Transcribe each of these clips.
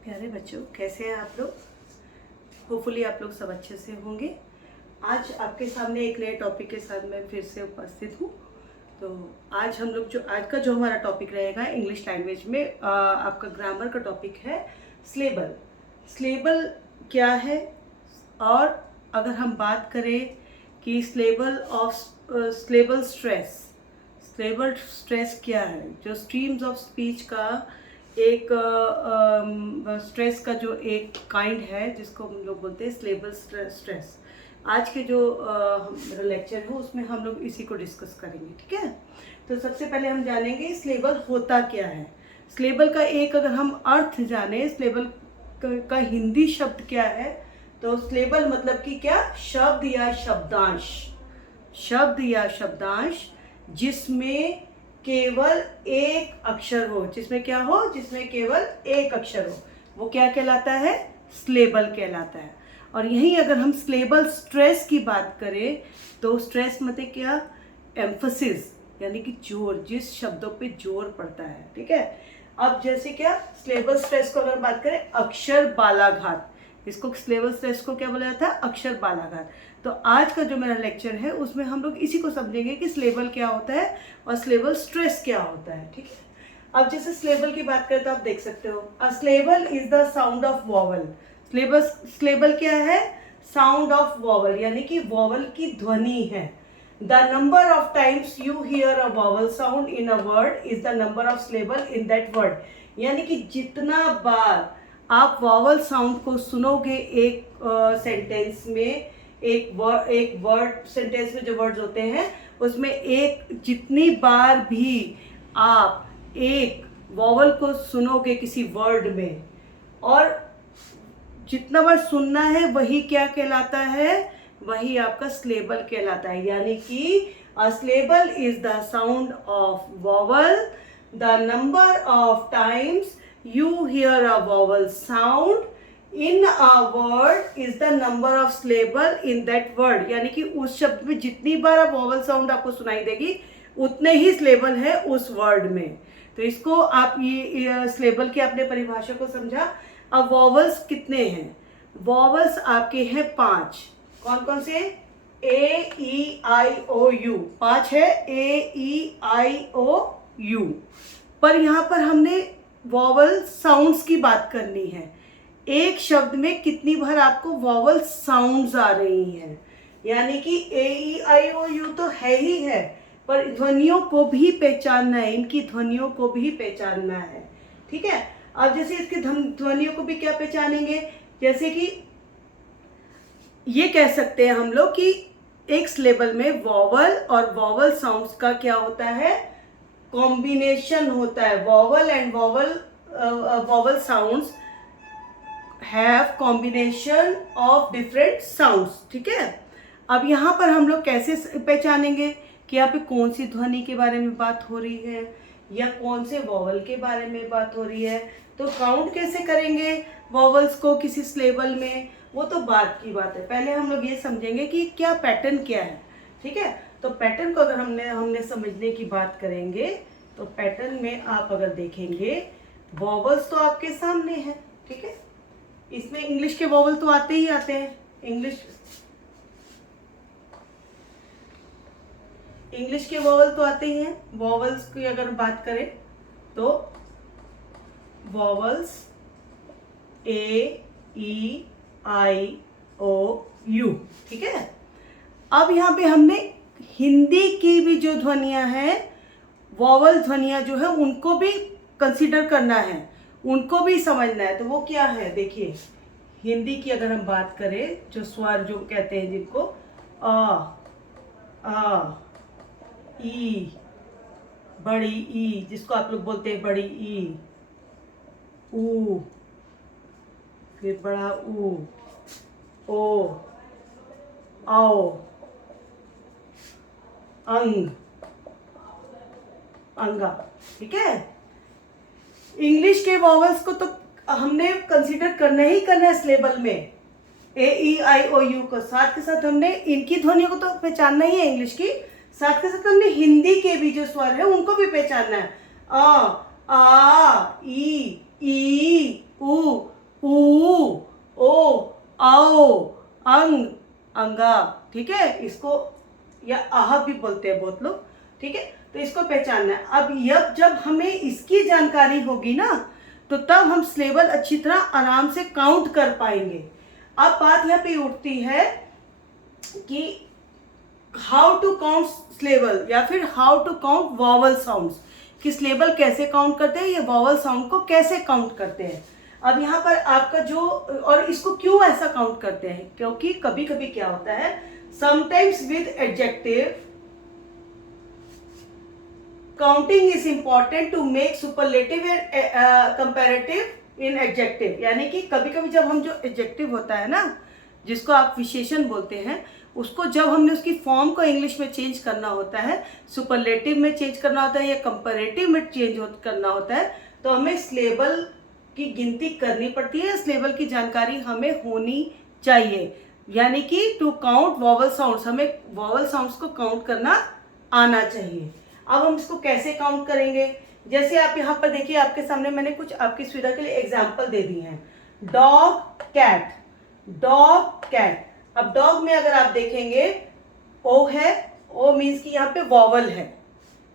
प्यारे बच्चों, कैसे हैं आप लोग। होपफुली आप लोग सब अच्छे से होंगे। आज आपके सामने एक नए टॉपिक के साथ मैं फिर से उपस्थित हूँ। तो आज हम लोग आज का जो हमारा टॉपिक रहेगा इंग्लिश लैंग्वेज में आपका ग्रामर का टॉपिक है स्लेबल। स्लेबल क्या है, और अगर हम बात करें कि स्लेबल स्ट्रेस क्या है, जो स्ट्रीम्स ऑफ स्पीच का एक स्ट्रेस का जो एक काइंड है जिसको हम लोग बोलते हैं स्लेबल स्ट्रेस। आज के जो मेरा लेक्चर है उसमें हम लोग इसी को डिस्कस करेंगे, ठीक है। तो सबसे पहले हम जानेंगे स्लेबल होता क्या है। स्लेबल का एक अगर हम अर्थ जाने, स्लेबल का हिंदी शब्द क्या है, तो स्लेबल मतलब कि क्या, शब्द या शब्दांश जिसमें केवल एक अक्षर हो, जिसमें क्या हो, जिसमें केवल एक अक्षर हो, वो क्या कहलाता है, स्लेबल कहलाता है। और यहीं अगर हम स्लेबल स्ट्रेस की बात करें तो स्ट्रेस मतलब क्या, एम्फसिस, यानी कि जोर, जिस शब्दों पे जोर पड़ता है, ठीक है। अब जैसे क्या, स्लेबल स्ट्रेस को अगर बात करें, अक्षर बालाघात, इसको स्लेबल स्ट्रेस को क्या बोला जाता है, अक्षर बालाघात। तो आज का जो मेरा लेक्चर है उसमें हम लोग इसी को समझेंगे कि स्लेबल क्या होता है और स्लेबल स्ट्रेस क्या होता है, ठीक है। अब जैसे स्लेबल की बात करें तो आप देख सकते हो, a syllable is the sound of vowel. Syllable क्या है, साउंड ऑफ वॉवल, यानी कि वॉवल की ध्वनि है। The number of times you hear a vowel sound in a word is the number of syllable in that word, यानी कि जितना बार आप वॉवल साउंड को सुनोगे एक सेंटेंस में, एक वर्ड सेंटेंस में जो वर्ड्स होते हैं उसमें एक, जितनी बार भी आप एक वॉवल को सुनोगे किसी वर्ड में, और जितना बार सुनना है वही क्या कहलाता है, वही आपका स्लेबल कहलाता है। यानी कि a syllable is the sound of vowel, the number of times you hear a vowel sound in a word is the number of syllable in that word, यानी कि उस शब्द में जितनी बार आप वॉवल साउंड आपको सुनाई देगी उतने ही स्लेबल है उस वर्ड में। तो इसको आप ये स्लेबल की आपने परिभाषा को समझा। अब वॉवल्स कितने हैं, वॉवल्स आपके हैं 5। कौन कौन से, ए ई आई ओ यू, 5 है, ए ई आई ओ यू। पर यहाँ पर हमने वॉवल साउंड्स की बात करनी है। एक शब्द में कितनी बार आपको वॉवल साउंड्स आ रही हैं, यानी कि ए ई आई ओ यू तो है ही है, पर ध्वनियों को भी पहचानना है, इनकी ध्वनियों को भी पहचानना है, ठीक है। अब जैसे इसकी ध्वनियों को भी क्या पहचानेंगे, जैसे कि ये कह सकते हैं हम लोग कि एक सिलेबल में वॉवल और वॉवल साउंड्स का क्या होता है, कॉम्बिनेशन होता है। Vowel and vowel sounds have combination of different sounds, ठीक है। अब यहाँ पर हम लोग कैसे पहचानेंगे कि यहाँ पे कौन सी ध्वनि के बारे में बात हो रही है या कौन से वॉवल के बारे में बात हो रही है। तो काउंट कैसे करेंगे वॉवल्स को किसी स्लेबल में, वो तो बात की बात है। पहले हम लोग ये समझेंगे कि क्या पैटर्न क्या है, ठीक है। तो पैटर्न को अगर हमने समझने की बात करेंगे तो पैटर्न में आप अगर देखेंगे, वॉवल्स तो आपके सामने है, ठीक है। इसमें इंग्लिश के वॉवल तो आते ही आते हैं, इंग्लिश के वॉवल तो आते ही हैं। वॉवल्स की अगर बात करें तो vowels A E I O you, ठीक है। अब यहाँ पे हमने हिंदी की भी जो ध्वनियां हैं, वॉवल ध्वनियां जो है उनको भी कंसीडर करना है, उनको भी समझना है। तो वो क्या है, देखिए हिंदी की अगर हम बात करें, जो स्वर जो कहते हैं जिनको, आ ई, बड़ी ई जिसको आप लोग बोलते हैं बड़ी ई, ऊ, फिर बड़ा ऊ, ओ, आओ, अंग, अंगा, ठीक है। इंग्लिश के वॉवल्स को तो हमने कंसीडर करना ही करना है स्लेबल में, ए ई आई ओ यू को। साथ के साथ हमने इनकी ध्वनियों को तो पहचानना ही है इंग्लिश की, साथ के साथ हमने हिंदी के भी जो स्वर है उनको भी पहचानना है। आ ई ऊ गंगा, ठीक है, इसको या आह भी बोलते हैं बहुत लोग, ठीक है। तो इसको पहचानना है। अब जब हमें इसकी जानकारी होगी ना, तो तब हम सिलेबल अच्छी तरह आराम से काउंट कर पाएंगे। अब बात यहाँ पे उठती है कि हाउ टू काउंट सिलेबल या फिर how to count vowel sounds, कि सिलेबल कैसे काउंट करते हैं, ये वॉवल साउंड को कैसे काउंट करते हैं। अब यहाँ पर आपका जो, और इसको क्यों ऐसा काउंट करते हैं, क्योंकि कभी कभी क्या होता है, sometimes with adjective counting is important to make superlative and comparative in adjective. यानी कि कभी कभी जब हम जो एडजेक्टिव होता है ना, जिसको आप विशेषण बोलते हैं, उसको जब हमने उसकी फॉर्म को इंग्लिश में चेंज करना होता है, सुपरलेटिव में चेंज करना होता है या कंपैरेटिव में चेंज करना होता है, तो हमें सिलेबल की गिनती करनी पड़ती है, सिलेबल की जानकारी हमें होनी चाहिए। यानी कि टू काउंट वॉवल साउंड्स, हमें वॉवल साउंड्स को काउंट करना आना चाहिए। अब हम इसको कैसे काउंट करेंगे, जैसे आप यहाँ पर देखिए, आपके सामने मैंने कुछ आपकी सुविधा के लिए एग्जाम्पल दे दी हैं। Dog cat, dog cat. अब डॉग में अगर आप देखेंगे ओ है, ओ मीन्स कि यहाँ पे वॉवल है,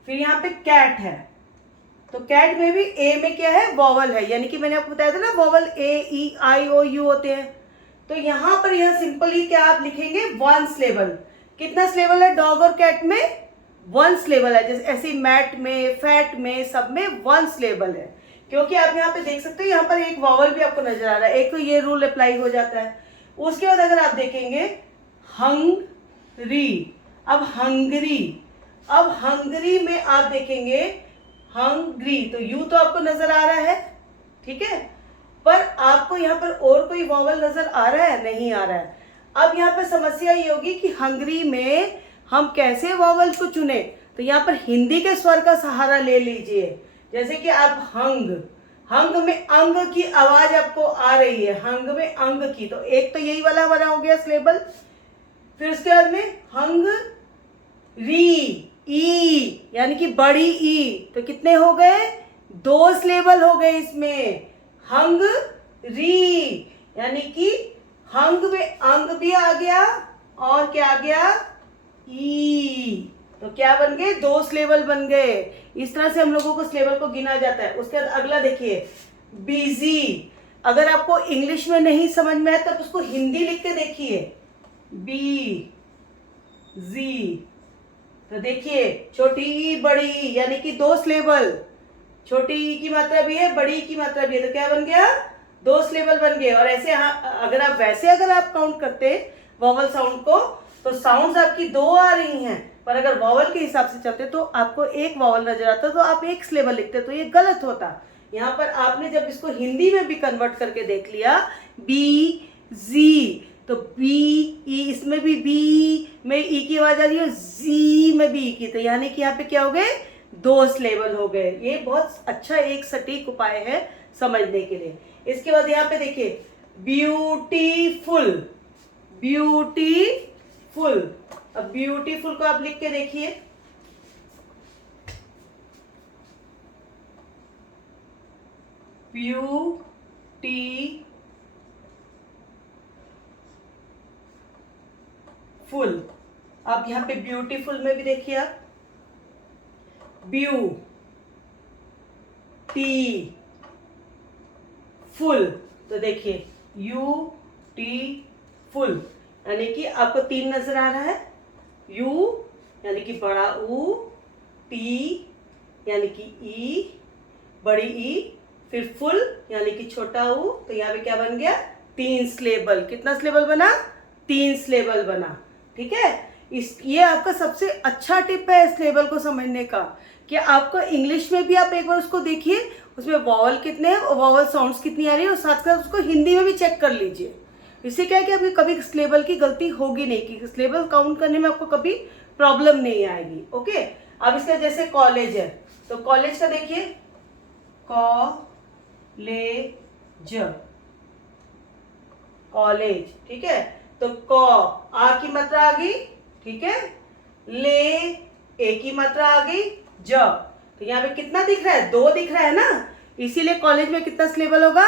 फिर यहाँ पे कैट है, तो कैट में भी ए में क्या है, वॉवल है। यानी कि मैंने आपको बताया था ना, vowel A E I O you होते हैं। तो यहाँ पर यह सिंपली क्या आप लिखेंगे, वन सिलेबल। कितना सिलेबल है डॉग और कैट में, वन सिलेबल है। जैसे ऐसे मैट में, फैट में, सब में वन सिलेबल है। क्योंकि आप यहाँ पे देख सकते हो, यहाँ पर एक वॉवल भी आपको नजर आ रहा है, एक तो ये रूल अप्लाई हो जाता है। उसके बाद अगर आप देखेंगे हंगरी, अब हंगरी, अब हंगरी में आप देखेंगे हंगरी, तो यू तो आपको नजर आ रहा है, ठीक है, पर आपको यहाँ पर और कोई वॉवल नजर आ रहा है, नहीं आ रहा है। अब यहाँ पर समस्या ये होगी कि हंगरी में हम कैसे वॉवल को चुने, तो यहाँ पर हिंदी के स्वर का सहारा ले लीजिए। जैसे कि आप हंग, हंग में अंग की आवाज आपको आ रही है, हंग में अंग की, तो एक तो यही वाला बना हो गया सिलेबल। फिर उसके बाद में हंग री, ई यानी कि बड़ी ई, तो कितने हो गए, दो सिलेबल हो गए इसमें। हंग री यानी कि हंग में अंग भी आ गया और क्या आ गया, ई, तो क्या बन गए, दो सिलेबल बन गए। इस तरह से हम लोगों को सिलेबल को गिना जाता है। उसके बाद अगला देखिए बिजी। अगर आपको इंग्लिश में नहीं समझ में आए तो उसको हिंदी लिख के देखिए, बी जी, तो देखिए छोटी ई बड़ी ई यानी कि दो सिलेबल, छोटी ई की मात्रा भी है, बड़ी ई की मात्रा भी है, तो क्या बन गया, दो सिलेबल बन गए। और ऐसे अगर आप काउंट करते वॉवल साउंड को, तो साउंड्स आपकी दो आ रही हैं, पर अगर वॉवल के हिसाब से चलते तो आपको एक वॉवल नजर आता, तो आप एक सिलेबल लिखते, तो ये गलत होता। यहाँ पर आपने जब इसको हिंदी में भी कन्वर्ट करके देख लिया, बी जी, तो बी ई, इसमें भी बी में ई की आवाज आ रही है, जी में भी ई की, तो यानी कि यहाँ पे क्या हो गए, दो सिलेबल हो गए। ये बहुत अच्छा एक सटीक उपाय है समझने के लिए। इसके बाद यहाँ पे देखिए ब्यूटीफुल, ब्यूटीफुल। अब ब्यूटीफुल को आप लिख के देखिए, ब्यूटीफुल। अब यहाँ पे ब्यूटीफुल में भी देखिए आप, ब्यू टी फुल, तो देखिए यू टी फुल, यानी कि आपको तीन नजर आ रहा है, यू यानी कि बड़ा ऊ, टी यानी कि ई बड़ी ई, फिर फुल यानी कि छोटा ऊ, तो यहाँ पे क्या बन गया, तीन सिलेबल। कितना सिलेबल बना, तीन सिलेबल बना, ठीक है। ये आपका सबसे अच्छा टिप है सिलेबल को समझने का, कि आपको इंग्लिश में भी आप एक बार उसको देखिए, उसमें वॉवल कितने हैं और वॉवल साउंड्स कितनी आ रही है, और साथ साथ उसको हिंदी में भी चेक कर लीजिए। इससे क्या है कि आपकी कभी सिलेबल की गलती होगी नहीं, कि सिलेबल काउंट करने में आपको कभी प्रॉब्लम नहीं आएगी। ओके, अब इसका जैसे कॉलेज है, तो कॉलेज का देखिए कॉलेज, कॉलेज, ठीक है, तो क आ की मात्रा आ गई, ठीक है, ले ए की मात्रा आ गई, ज, तो यहाँ पे कितना दिख रहा है, दो दिख रहा है ना, इसीलिए कॉलेज में कितना सिलेबल होगा,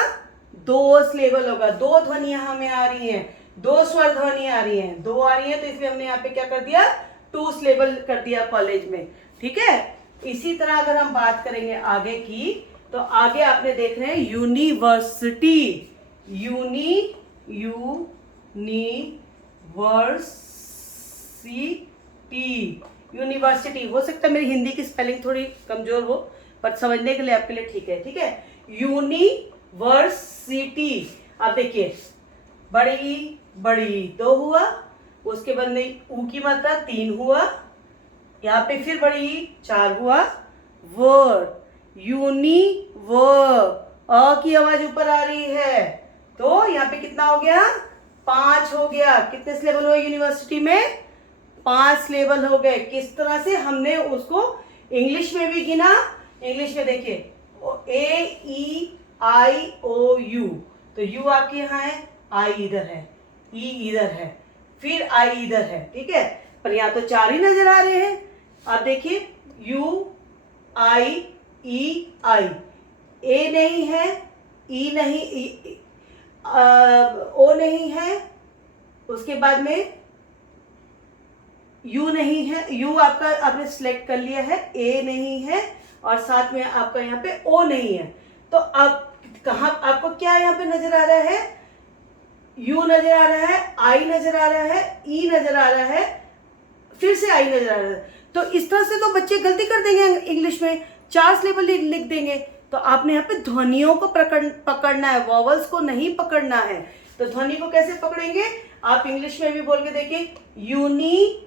दो सिलेबल होगा। दो ध्वनियां हमें आ रही हैं, दो स्वर ध्वनि आ रही हैं, दो आ रही हैं, तो इसलिए हमने यहाँ पे क्या कर दिया, टू सिलेबल कर दिया कॉलेज में। ठीक है, इसी तरह अगर हम बात करेंगे आगे की, तो आगे आपने देख रहे हैं यूनिवर्सिटी, यूनिवर्सिटी हो सकता है मेरी हिंदी की स्पेलिंग थोड़ी कमजोर हो, पर समझने के लिए आपके लिए ठीक है। ठीक है, यूनिवर्सिटी। अब देखिए, बड़ी बड़ी दो हुआ, उसके बाद में ऊ की मात्रा 3 हुआ, यहाँ पे फिर बड़ी 4 हुआ, वर्ड, अ की आवाज ऊपर आ रही है, तो यहाँ पे कितना हो गया, 5 हो गया। कितने सिलेबल हुए यूनिवर्सिटी में, 5 सिलेबल हो गए। किस तरह से हमने उसको इंग्लिश में भी गिना, इंग्लिश में देखिए AEIOU, तो यू आपके यहाँ है, आई इधर है, ई इधर है, फिर आई इधर है। ठीक है, पर यहाँ तो 4 ही नजर आ रहे हैं। आप देखिए UIEI, ए नहीं है, ई नहीं, ओ नहीं है, उसके बाद में यू नहीं है, यू आपका आपने सिलेक्ट कर लिया है, ए नहीं है, और साथ में आपका यहाँ पे ओ नहीं है। तो अब कहाँ आपको क्या यहाँ पे नजर आ रहा है, यू नजर आ रहा है, आई नजर आ रहा है, ई नजर आ रहा है, फिर से आई नजर आ रहा है। तो इस तरह से तो बच्चे गलती कर देंगे, इंग्लिश में 4 सिलेबल लिख देंगे। तो आपने यहाँ पे ध्वनियों को पकड़ना है, वॉवल्स को नहीं पकड़ना है। तो ध्वनि को कैसे पकड़ेंगे, आप इंग्लिश में भी बोल के देखिए, यूनिवर्सिटी,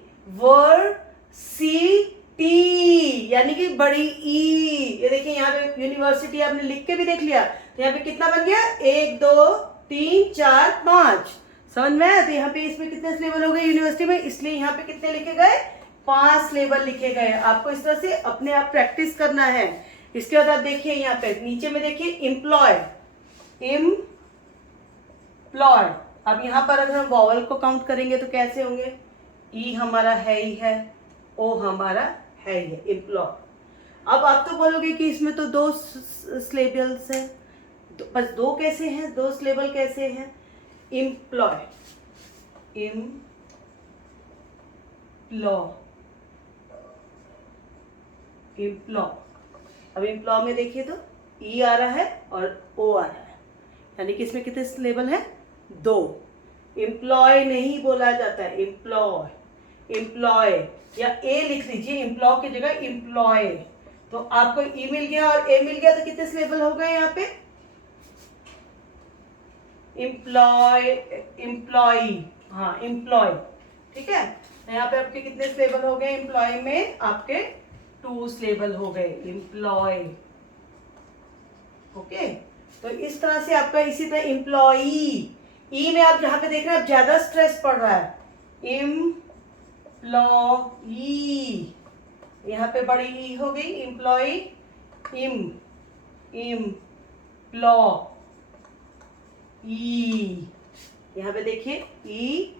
यानी कि बड़ी ई। ये देखिए यहाँ पे यूनिवर्सिटी आपने लिख के भी देख लिया, तो यहाँ पे कितना बन गया, 1 2 3 4 5, समझ में आया। तो यहाँ पे इसमें कितने सिलेबल हो गए यूनिवर्सिटी में, इसलिए यहाँ पे कितने लिखे गए, 5 सिलेबल लिखे गए। आपको इस तरह से अपने आप प्रैक्टिस करना है। इसके बाद आप देखिए यहाँ पे नीचे में देखिए एम्प्लॉय, अब यहाँ पर अगर हम वॉवल को काउंट करेंगे तो कैसे होंगे, ई हमारा है ही है, ओ हमारा है ही है, एम्प्लॉय। अब आप तो बोलोगे कि इसमें तो 2 सिलेबल्स हैं, बस 2 कैसे हैं, 2 सिलेबल कैसे हैं, एम्प्लॉय, अब एम्प्लॉय में देखिए तो ई आ रहा है और ओ आ रहा है, यानी कि इसमें कितने सिलेबल है, 2। एम्प्लॉय नहीं बोला जाता है, एम्प्लॉय या ए लिख लीजिए, एम्प्लॉय की जगह एम्प्लॉय। तो आपको ई मिल गया और ए मिल गया, तो कितने सिलेबल हो गए यहाँ पे, एम्प्लॉय, हाँ एम्प्लॉय। ठीक है, यहाँ पे आपके कितने सिलेबल हो गए, एम्प्लॉय में आपके 2 सिलेबल हो गए, एम्प्लॉय। ओके, तो इस तरह से आपका इसी तरह एम्प्लॉई, ई में आप जहां पे देख रहे हैं आप ज्यादा स्ट्रेस पड़ रहा है, एम्प्लॉई, यहाँ पे बड़ी ई हो गई, एम्प्लॉई, ई, यहाँ पे देखिए ई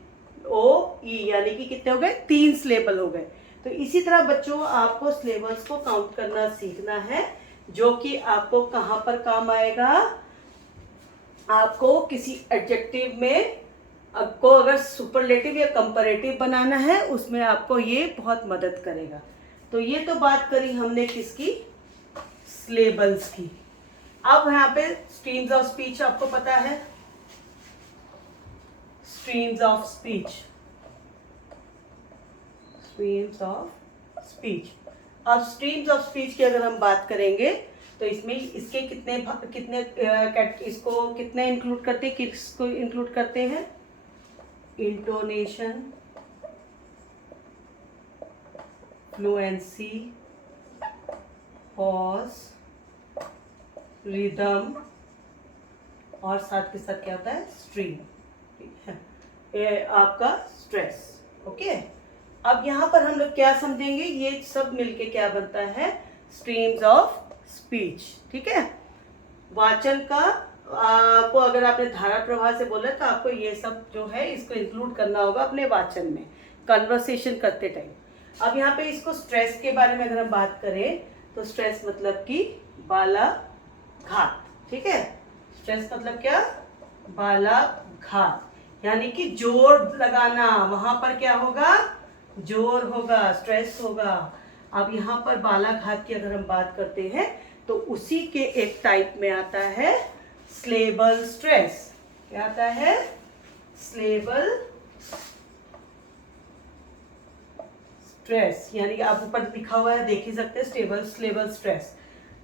ओ ई, यानी कि कितने हो गए, 3 सिलेबल हो गए। तो इसी तरह बच्चों आपको सिलेबल्स को काउंट करना सीखना है, जो कि आपको कहाँ पर काम आएगा, आपको किसी एडजेक्टिव में आपको अगर सुपरलेटिव या कंपैरेटिव बनाना है, उसमें आपको ये बहुत मदद करेगा। तो ये तो बात करी हमने किसकी, सिलेबल्स की। अब यहाँ पे स्ट्रीम्स ऑफ स्पीच आपको पता है, स्ट्रीम्स ऑफ स्पीच, अब स्ट्रीम्स ऑफ स्पीच की अगर हम बात करेंगे तो इसमें इसके इसको कितने इंक्लूड करते हैं, किसको इंक्लूड करते हैं, इंटोनेशन, फ्लुएंसी, पॉज, रिदम, और साथ के साथ क्या होता है, स्ट्रीम। ठीक है, ये आपका स्ट्रेस। ओके, अब यहाँ पर हम लोग क्या समझेंगे, ये सब मिलके क्या बनता है, स्ट्रीम्स ऑफ स्पीच। ठीक है, वाचन का आपको अगर आपने धारा प्रवाह से बोला तो आपको ये सब जो है इसको इंक्लूड करना होगा अपने वाचन में, कन्वर्सेशन करते टाइम। अब यहाँ पे इसको स्ट्रेस के बारे में अगर हम बात करें तो स्ट्रेस मतलब कि बालाघात। ठीक है, स्ट्रेस मतलब क्या, बालाघात, यानी कि जोर लगाना, वहां पर क्या होगा, जोर होगा, स्ट्रेस होगा। अब यहाँ पर बालाघात की अगर हम बात करते हैं तो उसी के एक टाइप में आता है स्लेबल स्ट्रेस। क्या आता है, स्लेबल स्ट्रेस, यानी कि आप ऊपर लिखा हुआ है देख ही सकते हैं, स्लेबल स्ट्रेस।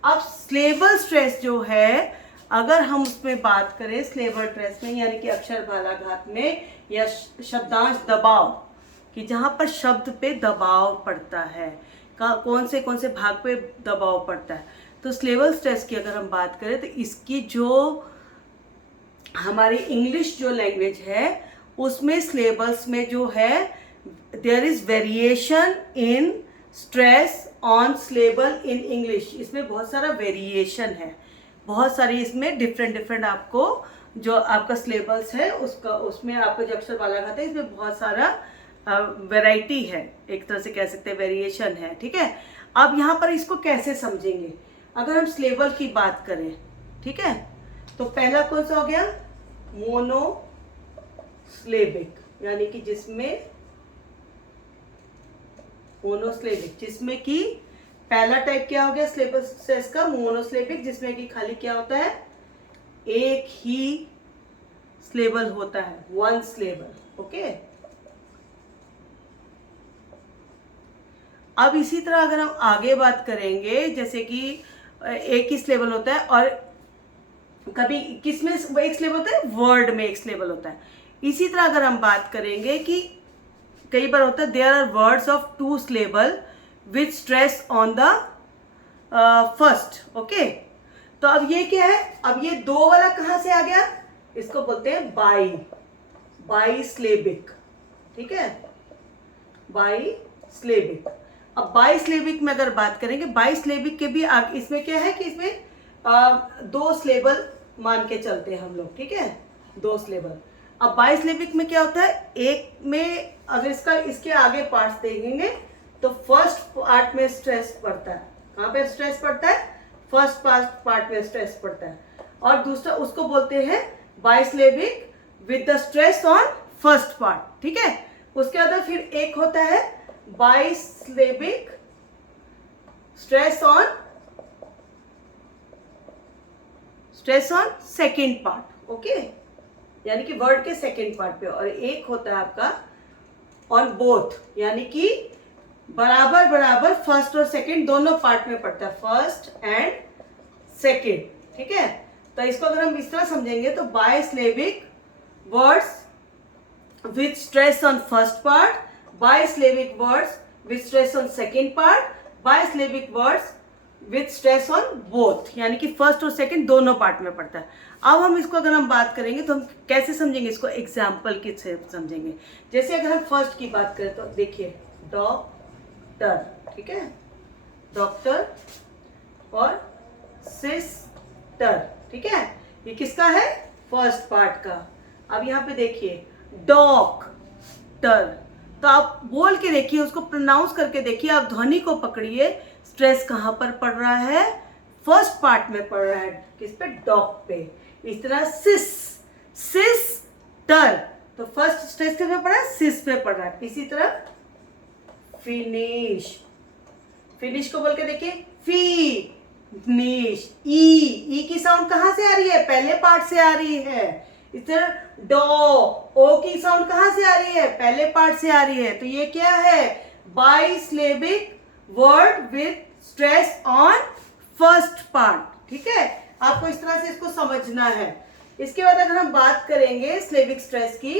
अब स्लेबल स्ट्रेस जो है, अगर हम उसमें बात करें स्लेबल स्ट्रेस में, यानी कि अक्षर बालाघात में या शब्दांश दबाव, कि जहां पर शब्द पे दबाव पड़ता है, कौन से भाग पे दबाव पड़ता है, तो स्लेबल स्ट्रेस की अगर हम बात करें तो इसकी जो हमारी इंग्लिश जो लैंग्वेज है उसमें स्लेबल्स में जो है there is variation in stress on syllable in English. इसमें बहुत सारा वेरिएशन है, बहुत सारी इसमें डिफरेंट आपको जो आपका स्लेबल्स है उसका, उसमें आपका जो अक्षर बालाघात है इसमें बहुत सारा वैरायटी है, एक तरह से कह सकते हैं वेरिएशन है। ठीक है, अब यहाँ पर इसको कैसे समझेंगे, अगर हम स्लेबल की बात करें, ठीक है, तो पहला कौन सा हो गया, मोनोस्लेबिक, यानी कि जिसमें मोनोस्लेबिक, जिसमें कि पहला टाइप क्या हो गया स्लेबल स्ट्रेस का, मोनोस्लेबिक, जिसमें कि खाली क्या होता है, एक ही स्लेबल होता है, वन स्लेबल। ओके, अब इसी तरह अगर हम आगे बात करेंगे, जैसे कि एक ही स्लेबल होता है और कभी किसमें एक स्लेबल होता है, वर्ड में एक स्लेबल होता है। इसी तरह अगर हम बात करेंगे कि कई बार होता है there are words of two syllable with stress on the first. Okay, तो अब ये क्या है, अब ये दो वाला कहां से आ गया, इसको बोलते हैं बाई स्लेबिक। ठीक है, बाई स्लेबिक। अब बाई स्लेबिक में अगर बात करेंगे, बाई स्लेबिक के भी इसमें क्या है कि इसमें दो स्लेबल मान के चलते हैं हम लोग। ठीक है, दो स्लेबल। अब बाई स्लेबिक में क्या होता है, एक में अगर इसके आगे पार्ट्स देखेंगे तो फर्स्ट पार्ट में स्ट्रेस पड़ता है, कहाँ पे स्ट्रेस पड़ता है, फर्स्ट पार्ट में स्ट्रेस पड़ता है, और दूसरा उसको बोलते हैं bisyllabic with the stress on first part. ठीक है, उसके बाद फिर एक होता है bisyllabic stress on second part. Okay, यानी कि वर्ड के सेकेंड पार्ट पे, और एक होता है आपका ऑन बोथ, यानी कि बराबर फर्स्ट और सेकेंड दोनों पार्ट में पड़ता है, फर्स्ट एंड सेकेंड। ठीक है, तो इसको अगर हम इस तरह समझेंगे तो bisyllabic words with stress on first part, bisyllabic words with stress on second part, bisyllabic words with stress on both, यानी कि फर्स्ट और सेकंड दोनों पार्ट में पड़ता है। अब हम इसको अगर हम बात करेंगे तो हम कैसे समझेंगे इसको, एग्जाम्पल के से समझेंगे। जैसे अगर हम फर्स्ट की बात करें तो देखिए डॉक्टर, ठीक है, डॉक्टर और सिस्टर। ठीक है, ये किसका है, फर्स्ट पार्ट का। अब यहाँ पे देखिए डॉक्टर, तो आप बोल के देखिए, उसको प्रोनाउंस करके देखिए, आप ध्वनि को पकड़िए, स्ट्रेस कहाँ पर पड़ रहा है, फर्स्ट पार्ट में पड़ रहा है, किस पे, डॉग पे। इस तरह सिस्टर, तो फर्स्ट स्ट्रेस किस पे पड़ रहा है, सिस पे पड़ रहा है। इसी तरह फिनिश को बोल के देखिए, फिनिश, ई की साउंड कहाँ से आ रही है, पहले पार्ट से आ रही है। इस तरह डॉ, ओ की साउंड कहां से आ रही है, पहले पार्ट से आ रही है। तो ये क्या है, bisyllabic word with stress on first part. ठीक है, आपको इस तरह से इसको समझना है। इसके बाद अगर हम बात करेंगे स्लेबिक स्ट्रेस की,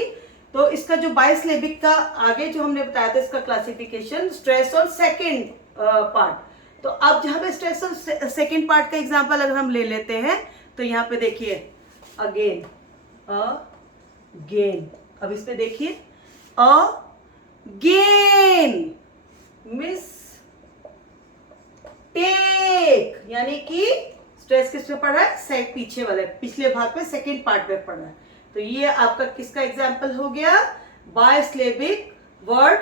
तो इसका जो बाईस्लेबिक का आगे जो हमने बताया था इसका classification, stress on second part. तो अब जहां पे स्ट्रेस ऑन सेकेंड पार्ट का एग्जाम्पल अगर हम ले लेते हैं तो यहाँ पे देखिए अगेन, अब इस पे देखिए अगेन, मिस्टेक, यानी कि स्ट्रेस किस पे पड़ रहा है, पीछे वाले पिछले भाग पे सेकेंड पार्ट पे पड़ रहा है। तो ये आपका किसका एग्जाम्पल हो गया, bisyllabic word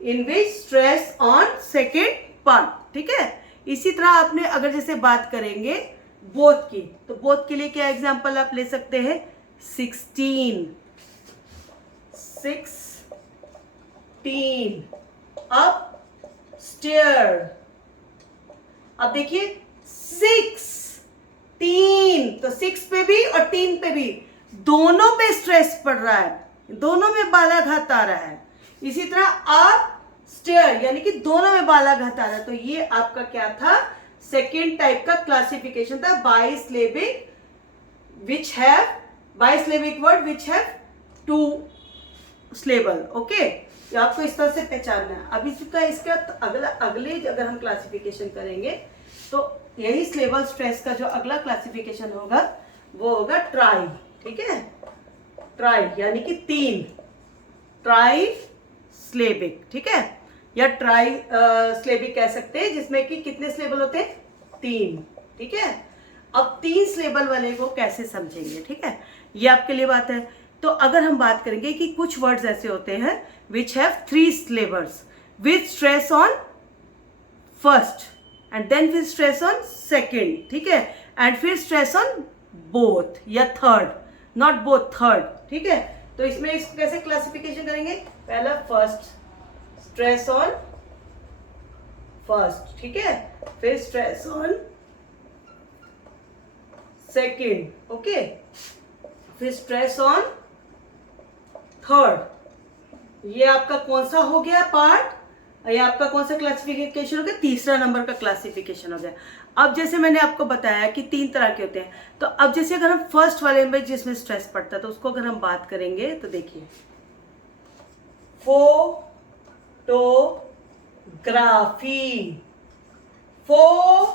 in which stress on second part. ठीक है, इसी तरह आपने अगर जैसे बात करेंगे बोथ की, तो बोथ के लिए क्या एग्जाम्पल आप ले सकते हैं, 16, 16 अपस्टेयर। अब देखिए 6 3, तो 6 पे भी और 3 पे भी दोनों पे स्ट्रेस पड़ रहा है, दोनों में बालाघात आ रहा है। इसी तरह अप स्टेयर यानी कि दोनों में बालाघात आ रहा है। तो ये आपका क्या था, सेकेंड टाइप का क्लासिफिकेशन था, bisyllabic word which have 2 syllable. Okay, ये आपको इस तरह से पहचानना है। अब इसका अगले अगर हम क्लासिफिकेशन करेंगे तो यही सिलेबल स्ट्रेस का जो अगला क्लासिफिकेशन होगा वो होगा ट्राई। ठीक है, ट्राई यानी कि 3, ट्राई स्लेबिक। ठीक है, या ट्राई स्लेबिक कह सकते हैं, जिसमें कि कितने स्लेबल होते हैं, 3। ठीक है, अब 3 स्लेबल वाले को कैसे समझेंगे, ठीक है, ये आपके लिए बात है। तो अगर हम बात करेंगे कि कुछ वर्ड्स ऐसे होते हैं which have 3 syllables with stress on first and then फिर स्ट्रेस ऑन सेकेंड। ठीक है, एंड फिर स्ट्रेस ऑन बोथ या थर्ड, नॉट बोथ, थर्ड। ठीक है, तो इसमें इसको कैसे क्लासिफिकेशन करेंगे, पहला फर्स्ट, स्ट्रेस ऑन फर्स्ट। ठीक है, फिर स्ट्रेस ऑन सेकेंड। ओके, फिर स्ट्रेस ऑन थर्ड। ये आपका कौन सा हो गया पार्ट, ये आपका कौन सा क्लासिफिकेशन हो गया, तीसरा नंबर का क्लासिफिकेशन हो गया। अब जैसे मैंने आपको बताया कि 3 तरह के होते हैं, तो अब जैसे अगर हम फर्स्ट वाले में जिसमें स्ट्रेस पड़ता है तो उसको अगर हम बात करेंगे तो देखिए, फोटोग्राफी, फोटोग्राफी,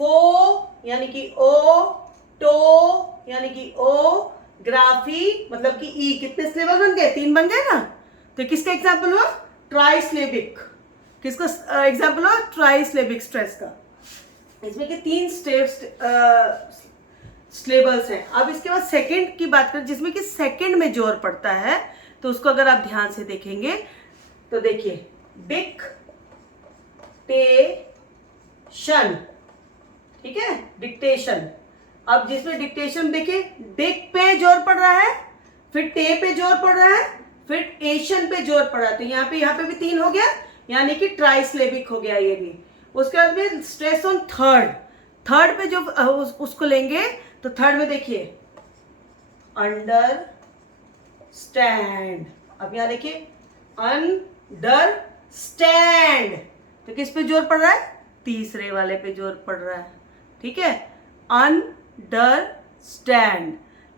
फो यानी कि ओ, टो यानी कि ओ, ग्राफी मतलब कि ई। कितने स्लेबल बन गए, 3 बन गए ना। तो किसका एग्जाम्पल हुआ, ट्राइस्लेबिक। किसका एग्जाम्पल हुआ, ट्राइस्लेबिक स्ट्रेस का। इसमें के 3 स्लेबल्स हैं। अब इसके बाद सेकंड की बात करें, जिसमें कि सेकंड में जोर पड़ता है, तो उसको अगर आप ध्यान से देखेंगे तो देखिए, डिक्टेशन। ठीक है, डिक्टेशन। अब जिसमें डिक्टेशन देखिए, डिक पे जोर पड़ रहा है, फिर टे पे जोर पड़ रहा है, फिर एशन पे जोर पड़ रहा है। तो यहाँ पे भी 3 हो गया, यानी कि ट्राइस्लेबिक हो गया ये भी। उसके बाद में स्ट्रेस ऑन थर्ड, थर्ड पे जो उसको लेंगे तो थर्ड में देखिए, अंडरस्टैंड। अब यहाँ देखिए, अंडरस्टैंड, तो किस पे जोर पड़ रहा है, तीसरे वाले पे जोर पड़ रहा है। ठीक है, अंडरस्टैंड।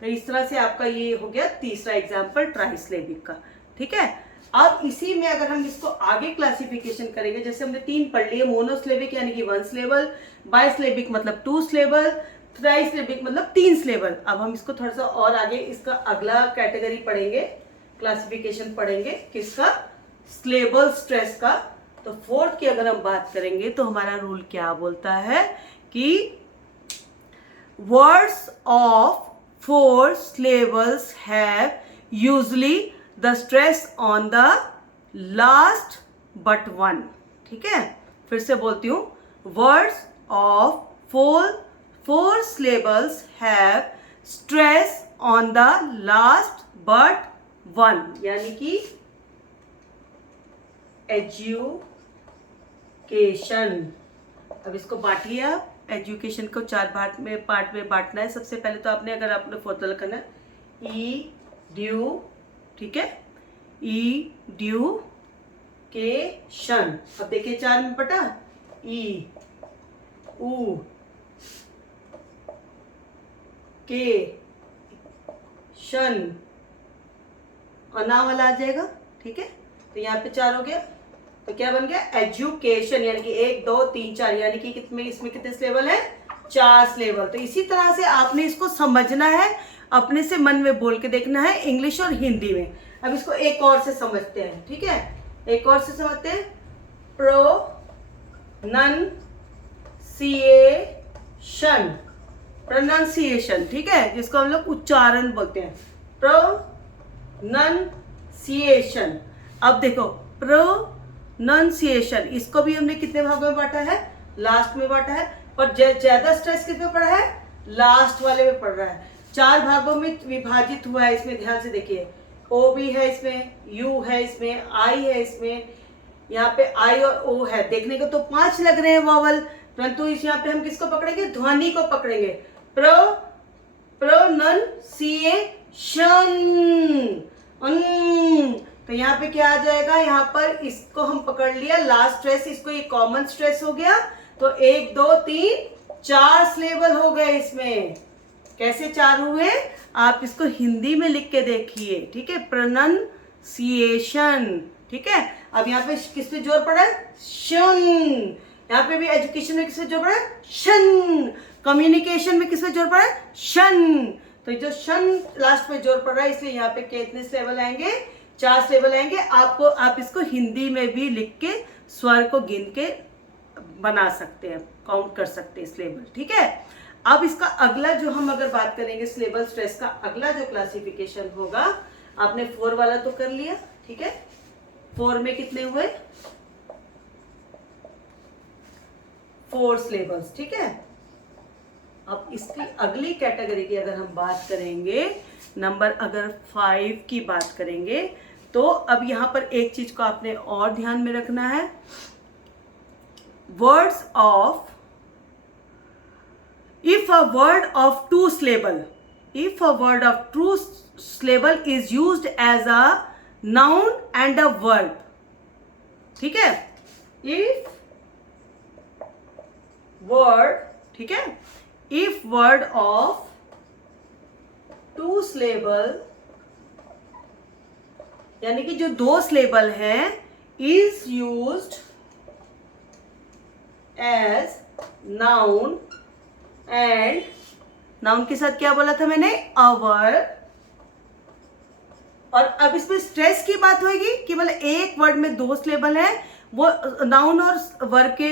तो इस तरह से आपका ये हो गया तीसरा एग्जाम्पल ट्राइस्लेबिक का। ठीक है, अब इसी में अगर हम इसको आगे क्लासिफिकेशन करेंगे, जैसे हमने 3 पढ़ लिए, मोनोस्लेबिक यानी कि 1 स्लेबल, बाइस्लेबिक मतलब 2 स्लेबल, ट्राइस्लेबिक मतलब 3 स्लेबल। अब हम इसको थोड़ा सा और आगे इसका अगला कैटेगरी पढ़ेंगे, क्लासिफिकेशन पढ़ेंगे किसका, स्लेबल स्ट्रेस का। तो फोर्थ की अगर हम बात करेंगे तो हमारा रूल क्या बोलता है कि words of 4 syllables have usually the stress on the last but one। ठीक है, फिर से बोलती हूँ, words of 4 syllables have stress on the last but one, यानी कि एजुकेशन। अब इसको बांटिए आप, एजुकेशन को 4 पार्ट में बांटना है। सबसे पहले तो आपने, अगर आपने फोर्थ करना है, ई ड्यू, ठीक है, ई ड्यू के शन। अब देखिए 4 में बटा, ई ऊ के शन, अना वाला आ जाएगा। ठीक है, तो यहाँ पे 4 हो गया, तो क्या बन गया, एजुकेशन, यानी कि 1 2 3 4, यानी कि इसमें कितने स्लेबल है, 4 स्लेबल। तो इसी तरह से आपने इसको समझना है, अपने से मन में बोल के देखना है, इंग्लिश और हिंदी में। अब इसको एक और से समझते हैं। ठीक है, एक और से समझते हैं, प्रोनंसिएशन, प्रोनंसिएशन। ठीक है, जिसको हम लोग उच्चारण बोलते हैं, प्रोनंसिएशन। अब देखो, प्रोनंसिएशन, इसको भी हमने कितने भागों में बांटा है, लास्ट में बांटा है, पर ज्यादा स्ट्रेस किस पे पड़ा है, लास्ट वाले में पड़ रहा है। 4 भागों में विभाजित हुआ है। इसमें ध्यान से देखिए, ओ भी है इसमें, यू है इसमें, आई है इसमें, यहाँ पे आई और ओ है। देखने को तो 5 लग रहे हैं वॉवल, परंतु इस यहाँ पे हम किसको पकड़ेंगे? ध्वनि को पकड़ेंगे। प्रोनंसिएशन। तो यहाँ पे क्या आ जाएगा? यहाँ पर इसको हम पकड़ लिया लास्ट स्ट्रेस, इसको ये कॉमन स्ट्रेस हो गया। तो 1 2 3 4 सिलेबल हो गए इसमें। कैसे 4 हुए? आप इसको हिंदी में लिख के देखिए, ठीक है? प्रोनंसिएशन, ठीक है? अब यहाँ पे किस पे जोर पड़ा है? शन। यहाँ पे भी एजुकेशन में किस पे जोर पड़ा है? शन। कम्युनिकेशन में किस पे जोर पड़ा है? शन। तो जो शन लास्ट में जोर पड़ रहा है, इसलिए यहाँ पे कितने सिलेबल आएंगे? 4 सिलेबल आएंगे। आप इसको हिंदी में भी लिख के स्वर को गिन के बना सकते हैं, काउंट कर सकते हैं सिलेबल, ठीक है? अब इसका अगला जो हम अगर बात करेंगे सिलेबल स्ट्रेस का, अगला जो क्लासिफिकेशन होगा, आपने 4 वाला तो कर लिया, ठीक है? 4 में कितने हुए? 4 सिलेबल्स, ठीक है? अब इसकी अगली कैटेगरी की अगर हम बात करेंगे, नंबर अगर 5 की बात करेंगे, तो अब यहां पर एक चीज को आपने और ध्यान में रखना है। Words of, if a word of 2 syllable is used as a noun and a verb, ठीक है? if word, ठीक है, if word of 2 syllable, यानी कि जो 2 सिलेबल हैं, is used as noun and noun के साथ क्या बोला था मैंने? अवर। और अब इसमें स्ट्रेस की बात होगी कि मतलब एक वर्ड में 2 सिलेबल है, वो नाउन और वर्ब के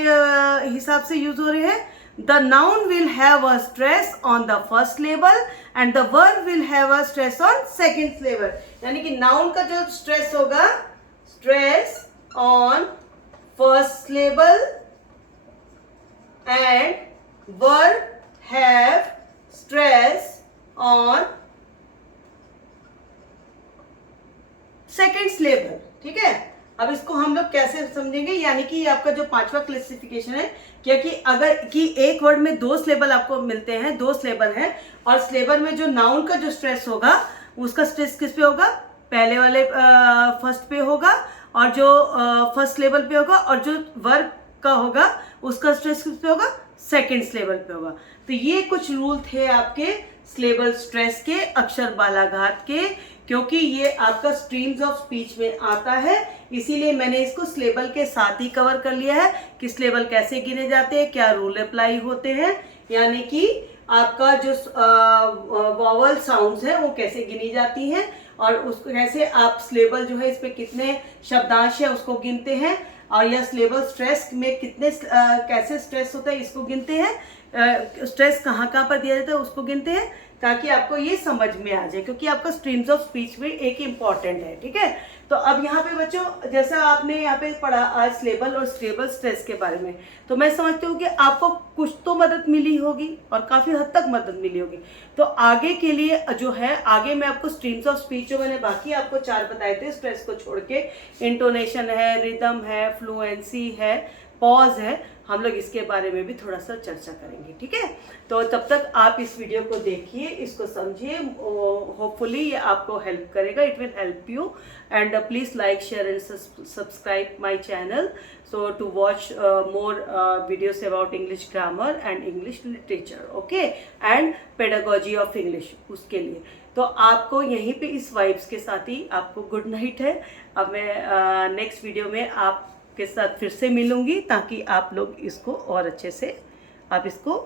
हिसाब से यूज हो रहे हैं। The noun will have a stress on the first syllable and the verb will have a stress on second syllable. यानी कि नाउन का जो स्ट्रेस होगा, stress on first syllable and verb have stress on second syllable, ठीक है? अब इसको हम लोग कैसे समझेंगे? यानी कि ये आपका जो 5वां क्लासिफिकेशन है, क्या कि अगर कि एक वर्ड में 2 सिलेबल आपको मिलते हैं, 2 सिलेबल हैं, और सिलेबल में जो नाउन का जो स्ट्रेस होगा, उसका स्ट्रेस किस पे होगा? पहले वाले फर्स्ट पे होगा, और जो फर्स्ट सिलेबल पे होगा, और जो वर्ब का होगा उसका स्ट्रेस किस पे होगा? सेकेंड सिलेबल पे होगा। तो ये कुछ रूल थे आपके सिलेबल स्ट्रेस के, अक्षर बालाघात के, क्योंकि ये आपका स्ट्रीम्स ऑफ स्पीच में आता है, इसीलिए मैंने इसको सिलेबल के साथ ही कवर कर लिया है कि सिलेबल कैसे गिने जाते हैं, क्या रूल अप्लाई होते हैं, यानी कि आपका जो वॉवल साउंड्स है वो कैसे गिनी जाती हैं, और उसको कैसे आप सिलेबल जो है इस पे कितने शब्दांश है उसको गिनते हैं, और यह सिलेबल स्ट्रेस में कितने कैसे स्ट्रेस होता है इसको गिनते हैं, स्ट्रेस कहाँ कहाँ पर दिया जाता है उसको गिनते हैं, ताकि आपको ये समझ में आ जाए, क्योंकि आपका स्ट्रीम्स ऑफ स्पीच में एक इम्पॉर्टेंट है, ठीक है? तो अब यहाँ पे बच्चों, जैसा आपने यहाँ पे पढ़ा आज सिलेबल और सिलेबल स्ट्रेस के बारे में, तो मैं समझती हूँ कि आपको कुछ तो मदद मिली होगी और काफ़ी हद तक मदद मिली होगी। तो आगे के लिए जो है, आगे मैं आपको स्ट्रीम्स ऑफ स्पीच जो मैंने बाकी आपको 4 बताए थे स्ट्रेस को छोड़ के, इंटोनेशन है, रिदम है, फ्लुएंसी है, पॉज है, हम लोग इसके बारे में भी थोड़ा सा चर्चा करेंगे, ठीक है? तो तब तक आप इस वीडियो को देखिए, इसको समझिए, होपफुली ये आपको हेल्प करेगा, it will help you, and please like, share and subscribe my channel, so to watch more videos about English grammar and English literature, okay, and pedagogy of English, उसके लिए। तो आपको यहीं पे इस वाइब्स के साथ ही आपको गुड नाइट है। अब मैं नेक्स्ट वीडियो में आपके साथ फिर से मिलूंगी, ताकि आप लोग इसको और अच्छे से आप इसको